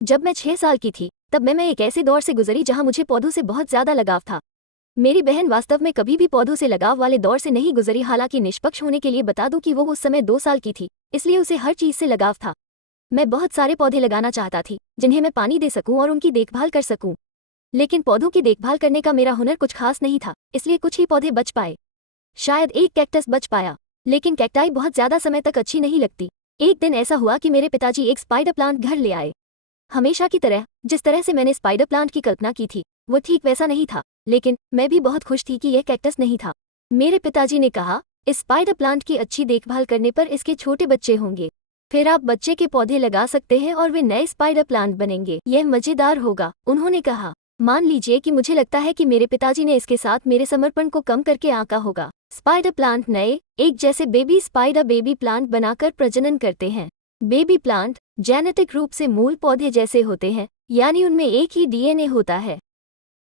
जब मैं 6 साल की थी तब मैं एक ऐसे दौर से गुजरी जहां मुझे पौधों से बहुत ज्यादा लगाव था। मेरी बहन वास्तव में कभी भी पौधों से लगाव वाले दौर से नहीं गुजरी। हालांकि निष्पक्ष होने के लिए बता दूं कि वो उस समय 2 साल की थी, इसलिए उसे हर चीज से लगाव था। मैं बहुत सारे पौधे लगाना चाहता थी जिन्हें मैं पानी दे सकूं और उनकी देखभाल कर सकूं। लेकिन पौधों की देखभाल करने का मेरा हुनर कुछ खास नहीं था, इसलिए कुछ ही पौधे बच पाए। शायद एक कैक्टस बच पाया, लेकिन कैक्टाई बहुत ज्यादा समय तक अच्छी नहीं लगती। एक दिन ऐसा हुआ कि मेरे पिताजी एक स्पाइडर प्लांट घर ले आए। हमेशा की तरह जिस तरह से मैंने स्पाइडर प्लांट की कल्पना की थी वो ठीक वैसा नहीं था, लेकिन मैं भी बहुत खुश थी कि यह कैक्टस नहीं था। मेरे पिताजी ने कहा, इस स्पाइडर प्लांट की अच्छी देखभाल करने पर इसके छोटे बच्चे होंगे, फिर आप बच्चे के पौधे लगा सकते हैं और वे नए स्पाइडर प्लांट बनेंगे। यह मजेदार होगा, उन्होंने कहा। मान लीजिए कि मुझे लगता है कि मेरे पिताजी ने इसके साथ मेरे समर्पण को कम करके आंका होगा। स्पाइडर प्लांट नए एक जैसे बेबी स्पाइडर बेबी प्लांट बनाकर प्रजनन करते हैं। बेबी प्लांट जेनेटिक रूप से मूल पौधे जैसे होते हैं, यानी उनमें एक ही डीएनए होता है।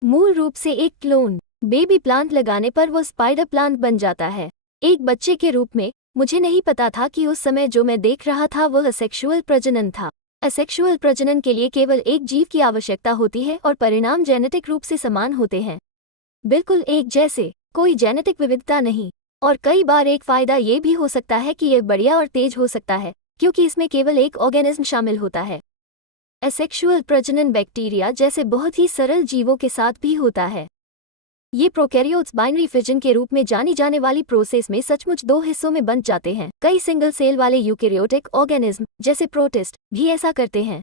मूल रूप से एक क्लोन। बेबी प्लांट लगाने पर वो स्पाइडर प्लांट बन जाता है, एक बच्चे के रूप में। मुझे नहीं पता था कि उस समय जो मैं देख रहा था वह असेक्सुअल प्रजनन था। असेक्सुअल प्रजनन के लिए केवल एक जीव की आवश्यकता होती है और परिणाम जेनेटिक रूप से समान होते हैं, बिल्कुल एक जैसे, कोई जेनेटिक विविधता नहीं। और कई बार एक फायदा ये भी हो सकता है कि यह बढ़िया और तेज हो सकता है क्योंकि इसमें केवल एक ऑर्गेनिज्म शामिल होता है। असेक्सुअल प्रजनन बैक्टीरिया जैसे बहुत ही सरल जीवों के साथ भी होता है। ये प्रोकैरियोट्स बाइनरी फिजन के रूप में जानी जाने वाली प्रोसेस में सचमुच 2 हिस्सों में बंट जाते हैं। कई सिंगल सेल वाले यूकेरियोटिक ऑर्गेनिज्म जैसे प्रोटिस्ट भी ऐसा करते हैं।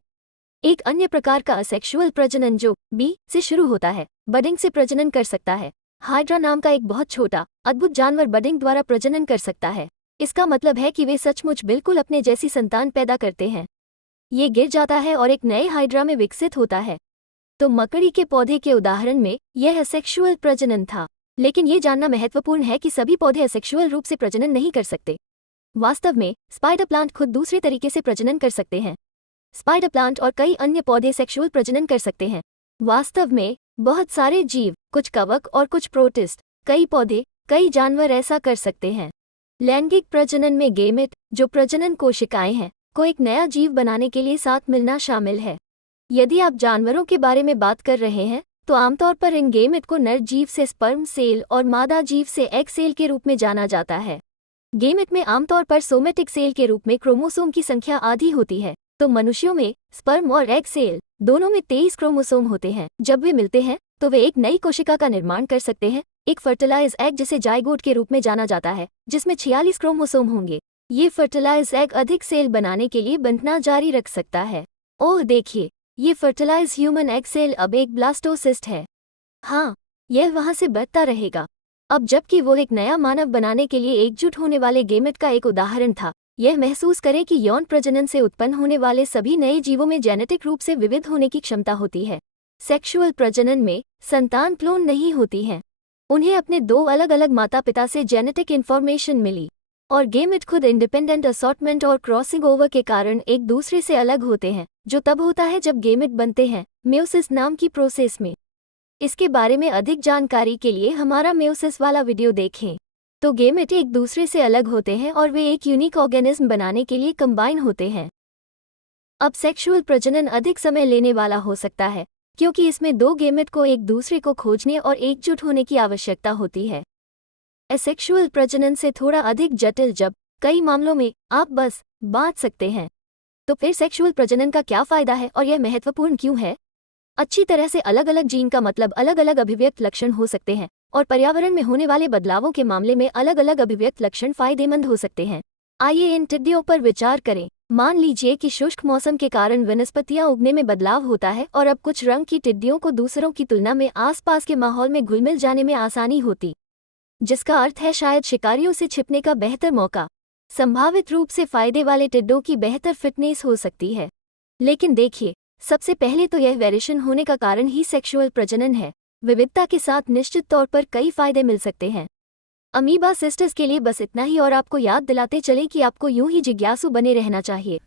एक अन्य प्रकार का असेक्सुअल प्रजनन जो बी से शुरू होता है, बडिंग से प्रजनन कर सकता है। हाइड्रा नाम का एक बहुत छोटा अद्भुत जानवर बडिंग द्वारा प्रजनन कर सकता है। इसका मतलब है कि वे सचमुच बिल्कुल अपने जैसी संतान पैदा करते हैं। ये गिर जाता है और एक नए हाइड्रा में विकसित होता है। तो मकड़ी के पौधे के उदाहरण में यह असेक्सुअल प्रजनन था। लेकिन ये जानना महत्वपूर्ण है कि सभी पौधे असेक्सुअल रूप से प्रजनन नहीं कर सकते। वास्तव में स्पाइडर प्लांट खुद दूसरे तरीके से प्रजनन कर सकते हैं। स्पाइडर प्लांट और कई अन्य पौधे सेक्सुअल प्रजनन कर सकते हैं। वास्तव में बहुत सारे जीव, कुछ कवक और कुछ प्रोटिस्ट, कई पौधे, कई जानवर ऐसा कर सकते हैं। लैंगिक प्रजनन में गेमेट, जो प्रजनन कोशिकाएं हैं, को एक नया जीव बनाने के लिए साथ मिलना शामिल है। यदि आप जानवरों के बारे में बात कर रहे हैं तो आमतौर पर इन गेमेट को नर जीव से स्पर्म सेल और मादा जीव से एग सेल के रूप में जाना जाता है। गेमेट में आमतौर पर सोमेटिक सेल के रूप में क्रोमोसोम की संख्या आधी होती है, तो मनुष्यों में स्पर्म और एग सेल दोनों में 23 क्रोमोसोम होते हैं। जब वे मिलते हैं तो वे एक नई कोशिका का निर्माण कर सकते हैं, एक फर्टिलाइज एग जिसे जाइगोट के रूप में जाना जाता है, जिसमें 46 क्रोमोसोम होंगे। ये फर्टिलाइज एग अधिक सेल बनाने के लिए बंटना जारी रख सकता है। ओह देखिए, ये फर्टिलाइज ह्यूमन एग सेल अब एक ब्लास्टोसिस्ट है। हाँ, यह वहाँ से बढ़ता रहेगा। अब जबकि वो एक नया मानव बनाने के लिए एकजुट होने वाले गेमेट का एक उदाहरण था, यह महसूस करें कि यौन प्रजनन से उत्पन्न होने वाले सभी नए जीवों में जेनेटिक रूप से विविध होने की क्षमता होती है। सेक्सुअल प्रजनन में संतान क्लोन नहीं होती हैं। उन्हें अपने 2 अलग अलग माता पिता से जेनेटिक इन्फॉर्मेशन मिली, और गेमेट खुद इंडिपेंडेंट असॉर्टमेंट और क्रॉसिंग ओवर के कारण एक दूसरे से अलग होते हैं, जो तब होता है जब गेमेट बनते हैं मेयोसिस नाम की प्रोसेस में। इसके बारे में अधिक जानकारी के लिए हमारा मेयोसिस वाला वीडियो देखें। तो गेमेट एक दूसरे से अलग होते हैं और वे एक यूनिक ऑर्गेनिज्म बनाने के लिए कंबाइन होते हैं। अब सेक्सुअल प्रजनन अधिक समय लेने वाला हो सकता है क्योंकि इसमें 2 गेमेट को एक दूसरे को खोजने और एकजुट होने की आवश्यकता होती है। असेक्सुअल प्रजनन से थोड़ा अधिक जटिल, जब कई मामलों में आप बस बांट सकते हैं। तो फिर सेक्सुअल प्रजनन का क्या फायदा है और यह महत्वपूर्ण क्यों है? अच्छी तरह से अलग अलग जीन का मतलब अलग अलग अभिव्यक्त लक्षण हो सकते हैं, और पर्यावरण में होने वाले बदलावों के मामले में अलग अलग अभिव्यक्त लक्षण फायदेमंद हो सकते हैं। आइए इन टिड्डियों पर विचार करें। मान लीजिए कि शुष्क मौसम के कारण वनस्पतियां उगने में बदलाव होता है और अब कुछ रंग की टिड्डियों को दूसरों की तुलना में आसपास के माहौल में घुल-मिल जाने में आसानी होती, जिसका अर्थ है शायद शिकारियों से छिपने का बेहतर मौका। संभावित रूप से फायदे वाले टिड्डों की बेहतर फिटनेस हो सकती है। लेकिन देखिए, सबसे पहले तो यह वेरिएशन होने का कारण ही सेक्सुअल प्रजनन है। विविधता के साथ निश्चित तौर पर कई फायदे मिल सकते हैं। अमीबा सिस्टर्स के लिए बस इतना ही, और आपको याद दिलाते चलें कि आपको यूं ही जिज्ञासु बने रहना चाहिए।